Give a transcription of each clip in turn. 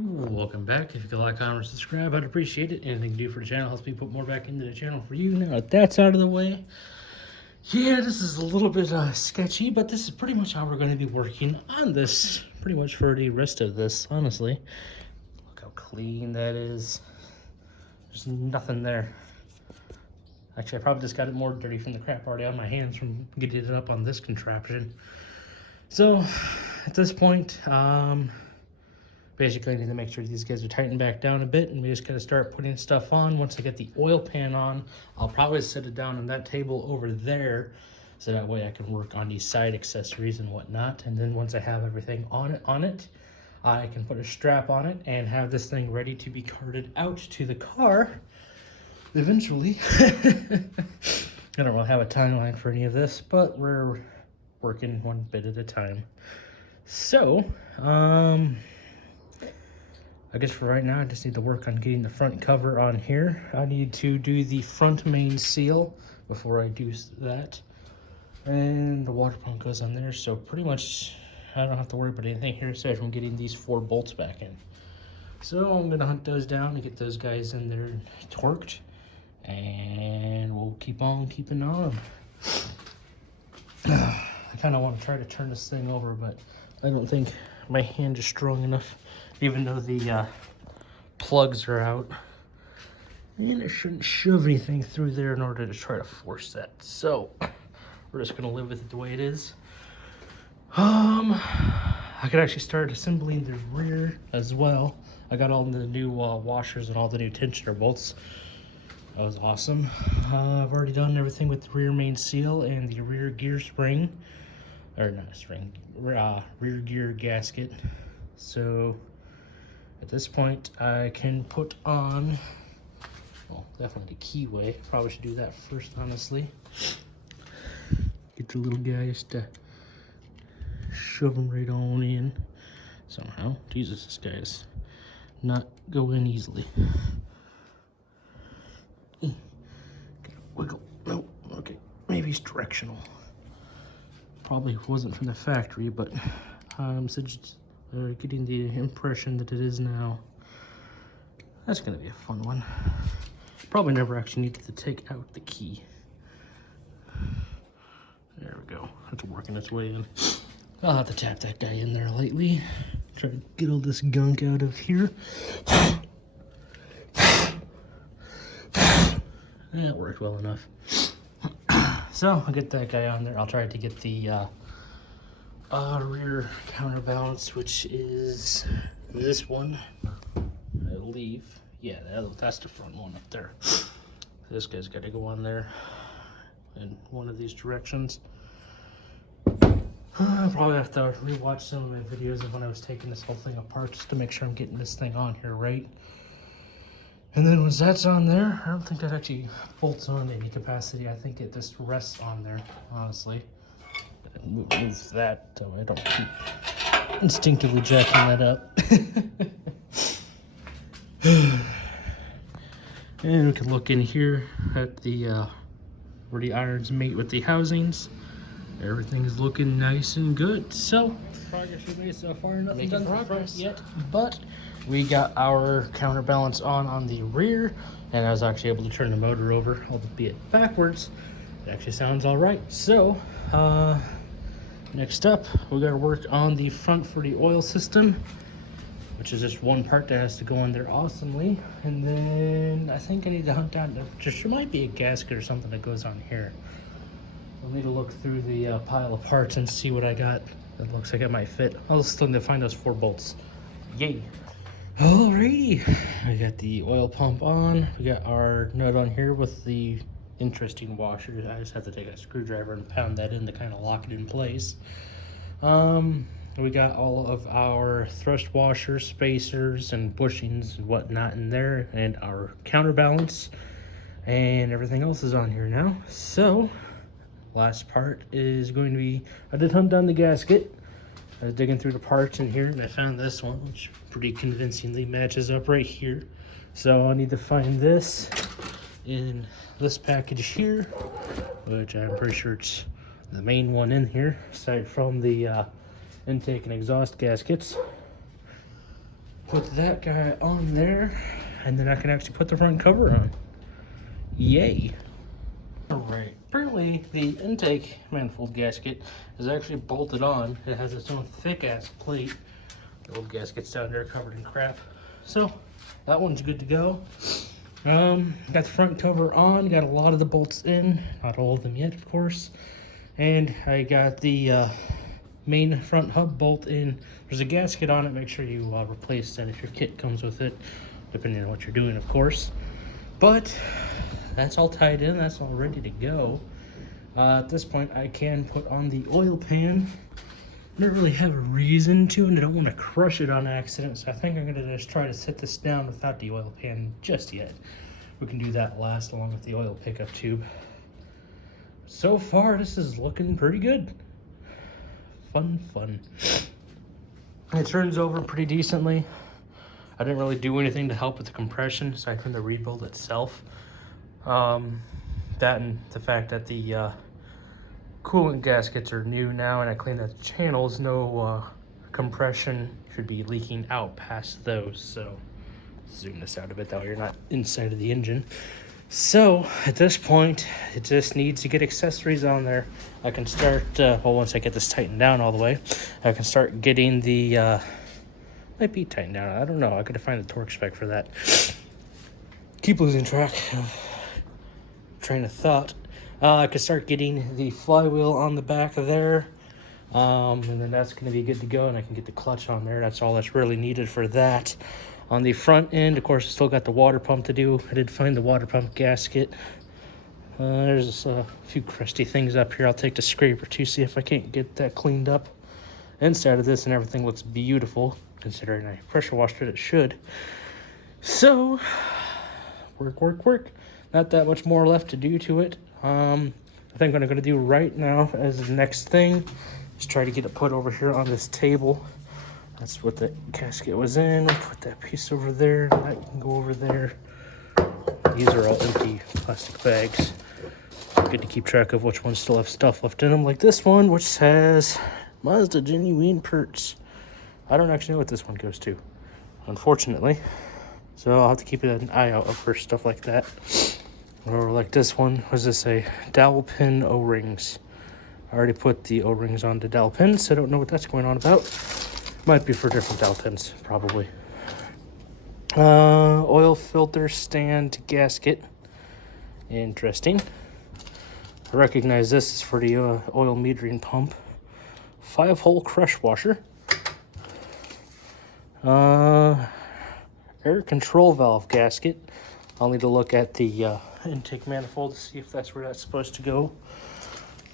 Welcome back. If you could like, comment, or subscribe, I'd appreciate it. Anything you do for the channel helps me put more back into the channel for you. Now that that's out of the way, yeah, this is a little bit sketchy, but this is pretty much how we're going to be working on this pretty much for the rest of this, honestly. Look how clean that is. There's nothing there. Actually, I probably just got it more dirty from the crap already on my hands from getting it up on this contraption. So, at this point, basically I need to make sure these guys are tightened back down a bit, and we just gotta start putting stuff on. Once I get the oil pan on, I'll probably set it down on that table over there, so that way I can work on these side accessories and whatnot. And then once I have everything on it, I can put a strap on it and have this thing ready to be carted out to the car eventually. I don't really have a timeline for any of this, but we're working one bit at a time. So, I guess for right now, I just need to work on getting the front cover on here. I need to do the front main seal before I do that. And the water pump goes on there, so pretty much I don't have to worry about anything here aside from getting these 4 bolts back in. So I'm gonna hunt those down and get those guys in there torqued, and we'll keep on keeping on. I kind of want to try to turn this thing over, but I don't think my hand is strong enough, even though the plugs are out. And I shouldn't shove anything through there in order to try to force that. So we're just gonna live with it the way it is. I could actually start assembling the rear as well. I got all the new washers and all the new tensioner bolts. That was awesome. I've already done everything with the rear main seal and the rear gear spring, or not spring, rear gear gasket. So at this point I can put on, well, definitely the keyway. Probably should do that first, honestly. Get the little guys to shove them right on in somehow. Jesus, this guy is not going easily. Gotta wiggle. Nope. Okay, maybe he's directional. Probably wasn't from the factory, but I'm getting the impression that it is now. That's gonna be a fun one. Probably never actually needed to take out the key. There we go. It's working its way in. I'll have to tap that guy in there lightly. Try to get all this gunk out of here. That worked well enough. So I'll get that guy on there. I'll try to get the rear counterbalance, which is this one, I believe. Yeah, that's the front one up there. This guy's got to go on there in one of these directions. I'll probably have to rewatch some of my videos of when I was taking this whole thing apart just to make sure I'm getting this thing on here right. And then once that's on there, I don't think that actually bolts on any capacity. I think it just rests on there, honestly. Move that so I don't keep instinctively jacking that up. And we can look in here at the where the irons mate with the housings. Everything is looking nice and good. So progress we made so far. Nothing done progress yet, but we got our counterbalance on the rear, and I was actually able to turn the motor over, albeit backwards. It actually sounds all right. So next up, we got to work on the front for the oil system, which is just one part that has to go on there awesomely. And then I think I need to hunt down, there might be a gasket or something that goes on here. I'll need to look through the pile of parts and see what I got that looks like it might fit. I'll still need to find those 4 bolts. Yay. Alrighty, I got the oil pump on. We got our nut on here with the interesting washers. I just have to take a screwdriver and pound that in to kind of lock it in place. We got all of our thrust washers, spacers, and bushings and whatnot in there, and our counterbalance, and everything else is on here now. So last part is going to be, I did hunt down the gasket. I was digging through the parts in here and I found this one, which pretty convincingly matches up right here. So I need to find this in this package here, which I'm pretty sure it's the main one in here, aside from the intake and exhaust gaskets. put that guy on there, and then I can actually put the front cover on. Yay. Alright, apparently the intake manifold gasket is actually bolted on. It has its own thick ass plate. The old gasket's down there covered in crap. So that one's good to go. Got the front cover on, got a lot of the bolts in, not all of them yet, of course. And I got the main front hub bolt in. There's a gasket on it. Make sure you replace that if your kit comes with it, depending on what you're doing, of course. But that's all tied in. That's all ready to go. At this point, I can put on the oil pan. I don't really have a reason to, and I don't want to crush it on accident, so I think I'm going to just try to set this down without the oil pan just yet. We can do that last along with the oil pickup tube. So far, this is looking pretty good. Fun. It turns over pretty decently. I didn't really do anything to help with the compression, so I couldn't rebuild itself. That and the fact that the coolant gaskets are new now, and I cleaned out the channels. No compression should be leaking out past those. So zoom this out a bit, that way you're not inside of the engine. So at this point, it just needs to get accessories on there. I can start, well, once I get this tightened down all the way, I can start getting the, might be tightened down, I don't know. I gotta find the torque spec for that. Keep losing track of train of thought. I could start getting the flywheel on the back of there. And then that's gonna be good to go, and I can get the clutch on there. That's all that's really needed for that. On the front end, of course, I still got the water pump to do. I did find the water pump gasket. There's a few crusty things up here. I'll take the scraper to see if I can't get that cleaned up. Inside of this, and everything looks beautiful, considering I pressure washed it. It should. So, work. Not that much more left to do to it. I think what I'm going to do right now as the next thing is try to get it put over here on this table. That's what the gasket was in. We'll put that piece over there. That can go over there. These are all empty plastic bags. Good to keep track of which ones still have stuff left in them. Like this one, which says Mazda Genuine Perts. I don't actually know what this one goes to, unfortunately. So I'll have to keep an eye out for stuff like that. Or like this one, was this a dowel pin O-rings? I already put the O-rings on the dowel pins, so I don't know what that's going on about. Might be for different dowel pins, probably. Oil filter stand gasket. Interesting. I recognize this is for the oil metering pump. 5-hole crush washer. Air control valve gasket. I'll need to look at the intake manifold to see if that's where that's supposed to go.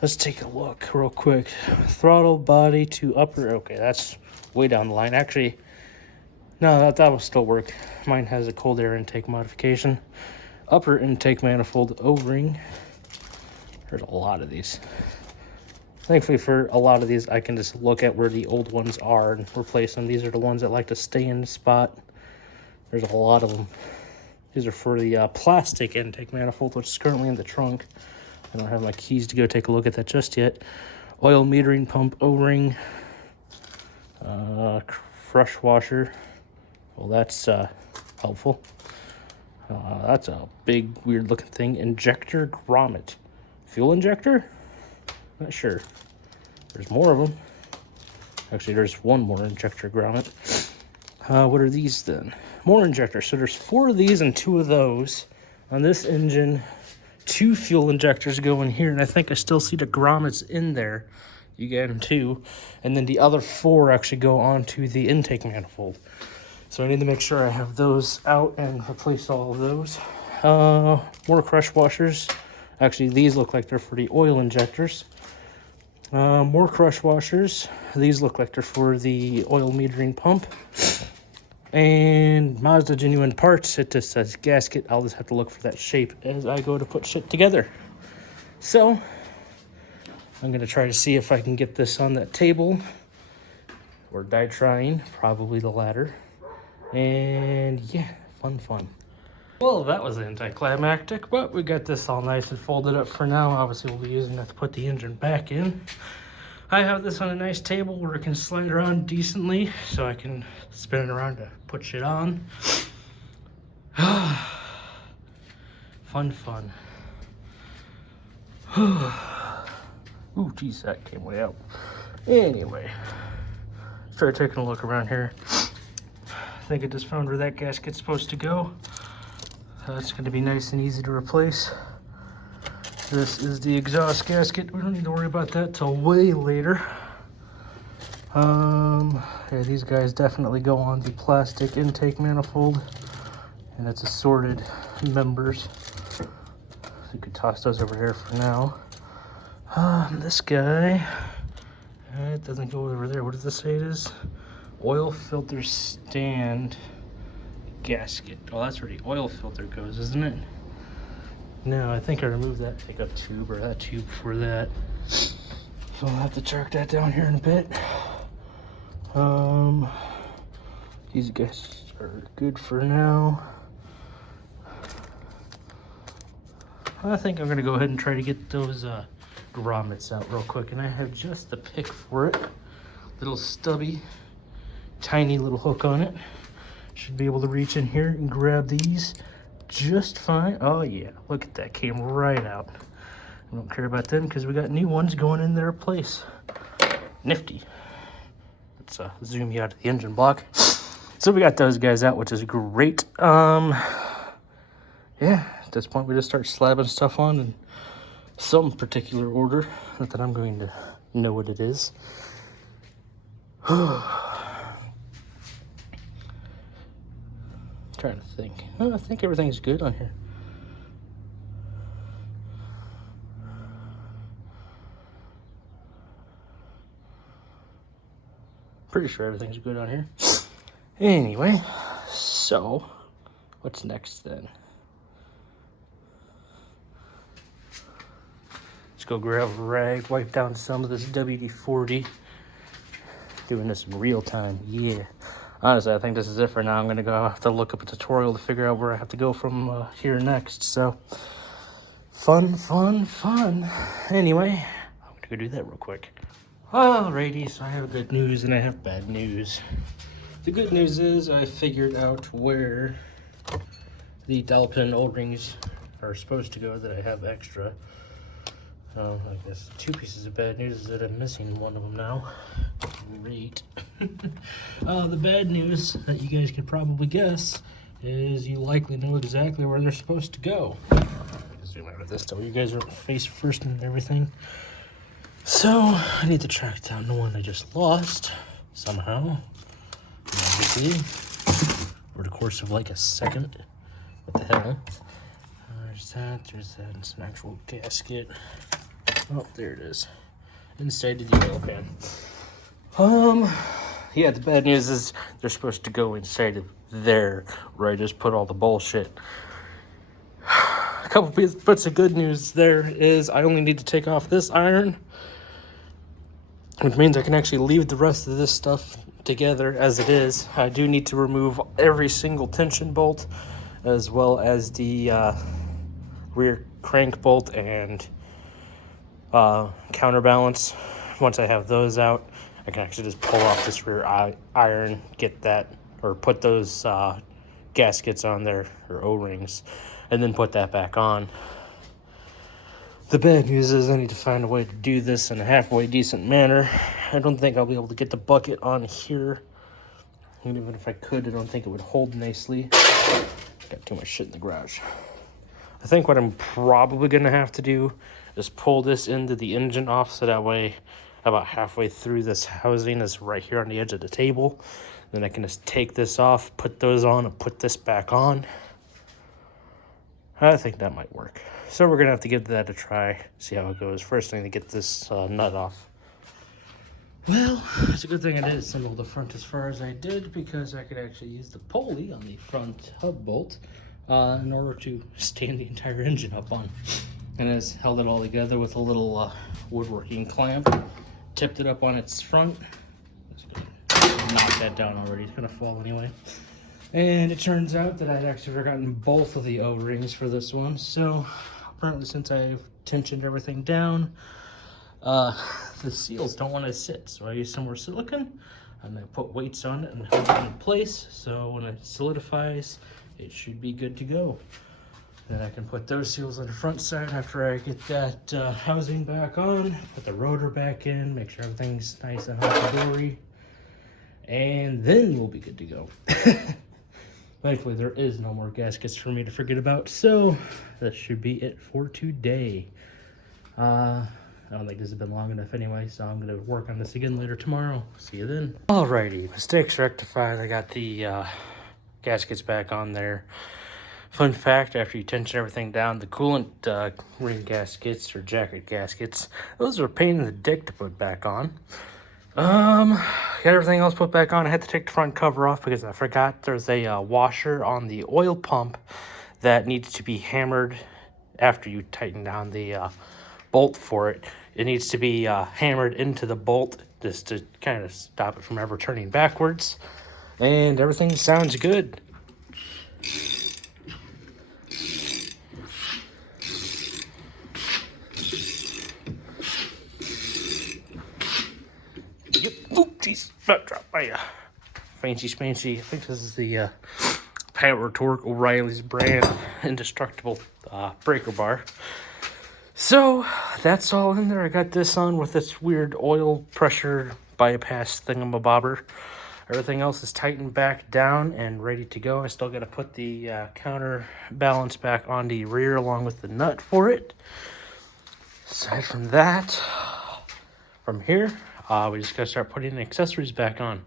Let's take a look real quick. Throttle body to upper. Okay, that's way down the line. Actually, no, that will still work. Mine has a cold air intake modification. Upper intake manifold O-ring. There's a lot of these. Thankfully for a lot of these, I can just look at where the old ones are and replace them. These are the ones that like to stay in the spot. There's a lot of them. These are for the plastic intake manifold, which is currently in the trunk. I don't have my keys to go take a look at that just yet. Oil metering pump O-ring. Crush washer. Well, that's helpful. That's a big, weird looking thing. Injector grommet. Fuel injector? Not sure. There's more of them. Actually, there's one more injector grommet. What are these then? More injectors. So there's 4 of these and 2 of those. On this engine, 2 fuel injectors go in here, and I think I still see the grommets in there. You get them too. And then the other 4 actually go onto the intake manifold. So I need to make sure I have those out and replace all of those. More crush washers. Actually, these look like they're for the oil injectors. More crush washers. These look like they're for the oil metering pump. And Mazda Genuine Parts. It just says gasket. I'll just have to look for that shape as I go to put shit together. So I'm going to try to see if I can get this on that table. Or die trying. Probably the latter. And yeah, fun. Well, that was anticlimactic, but we got this all nice and folded up for now. Obviously, we'll be using that to put the engine back in. I have this on a nice table where it can slide around decently, so I can spin it around to put shit on. Fun. Ooh, geez, that came way out. Anyway, start taking a look around here. I think I just found where that gasket's supposed to go. It's going to be nice and easy to replace. This is the exhaust gasket. We don't need to worry about that till way later. Yeah, these guys definitely go on the plastic intake manifold, and it's assorted members. So you could toss those over here for now. This guy, it doesn't go over there. What does this say it is? Oil filter stand gasket. Oh, that's where the oil filter goes, isn't it? No, I think I removed that pickup tube, or that tube for that. So I'll have to track that down here in a bit. These guys are good for now. I think I'm gonna go ahead and try to get those grommets out real quick, and I have just the pick for it. Little stubby, tiny little hook on it. Should be able to reach in here and grab these just fine. Oh yeah, look at that, came right out. I don't care about them because we got new ones going in their place. Nifty. Let's zoom you out of the engine block. So we got those guys out, which is great. Yeah, at this point we just start slabbing stuff on in some particular order. Not that I'm going to know what it is. Trying to think. Oh, I think everything's good on here. Pretty sure everything's good on here. Anyway, so what's next then? Let's go grab a rag, wipe down some of this WD-40. Doing this in real time, yeah. Honestly, I think this is it for now. I'm gonna go have to look up a tutorial to figure out where I have to go from here next. So, fun. Anyway, I'm gonna go do that real quick. Alrighty, so I have good news and I have bad news. The good news is I figured out where the dowel pin O-rings are supposed to go that I have extra. I guess 2 pieces of bad news is that I'm missing one of them now. Great. The bad news that you guys could probably guess is you likely know exactly where they're supposed to go. Zoom out of this so you guys are face first and everything. So I need to track down the one I just lost somehow. Obviously, over the course of like a second. What the hell? There's that, and some actual gasket. Oh, there it is. Inside of the oil pan. Yeah, the bad news is they're supposed to go inside of there, where I just put all the bullshit. A couple bits of good news there is I only need to take off this iron, which means I can actually leave the rest of this stuff together as it is. I do need to remove every single tension bolt, as well as the rear crank bolt and counterbalance. Once I have those out, I can actually just pull off this rear iron, get that, or put those gaskets on there, or O-rings, and then put that back on. The bad news is I need to find a way to do this in a halfway decent manner. I don't think I'll be able to get the bucket on here. And even if I could, I don't think it would hold nicely. Got too much shit in the garage. I think what I'm probably going to have to do is pull this into the engine off, so that way about halfway through this housing is right here on the edge of the table. Then I can just take this off, put those on, and put this back on. I think that might work. So we're going to have to give that a try, see how it goes. First thing to get this nut off. Well, it's a good thing I did assemble the front as far as I did, because I could actually use the pulley on the front hub bolt in order to stand the entire engine up on. And I just held it all together with a little woodworking clamp. Tipped it up on its front. Let's go knock that down already. It's going to fall anyway. And it turns out that I'd actually forgotten both of the O-rings for this one. So apparently, since I've tensioned everything down, The seals don't want to sit, so I use some more silicone, and I put weights on it and hold it in place, so when it solidifies, it should be good to go. Then I can put those seals on the front side after I get that housing back on, put the rotor back in, make sure everything's nice and hunky-dory, and then we'll be good to go. Thankfully, there is no more gaskets for me to forget about, so that should be it for today. I don't think this has been long enough anyway, so I'm going to work on this again later tomorrow. See you then. Alrighty, mistakes rectified. I got the gaskets back on there. Fun fact, after you tension everything down, the coolant ring gaskets or jacket gaskets, those are a pain in the dick to put back on. Got everything else put back on. I had to take the front cover off because I forgot there's a washer on the oil pump that needs to be hammered after you tighten down the bolt for it. It needs to be hammered into the bolt just to kind of stop it from ever turning backwards. And everything sounds good. Yep. Oh, jeez. About dropped my fancy spancy. I think this is the Power Torque O'Reilly's brand indestructible breaker bar. So that's all in there. I got this on with this weird oil pressure bypass thingamabobber. Everything else is tightened back down and ready to go. I still got to put the counterbalance back on the rear along with the nut for it. Aside from that, from here, we just got to start putting the accessories back on.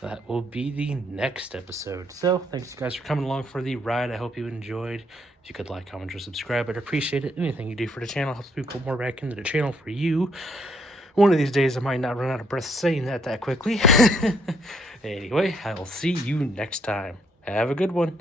That will be the next episode. So thanks guys for coming along for the ride. I hope you enjoyed. If you could like, comment, or subscribe, I'd appreciate it. Anything you do for the channel helps me put more back into the channel for you. One of these days I might not run out of breath saying that quickly. Anyway, I will see you next time. Have a good one.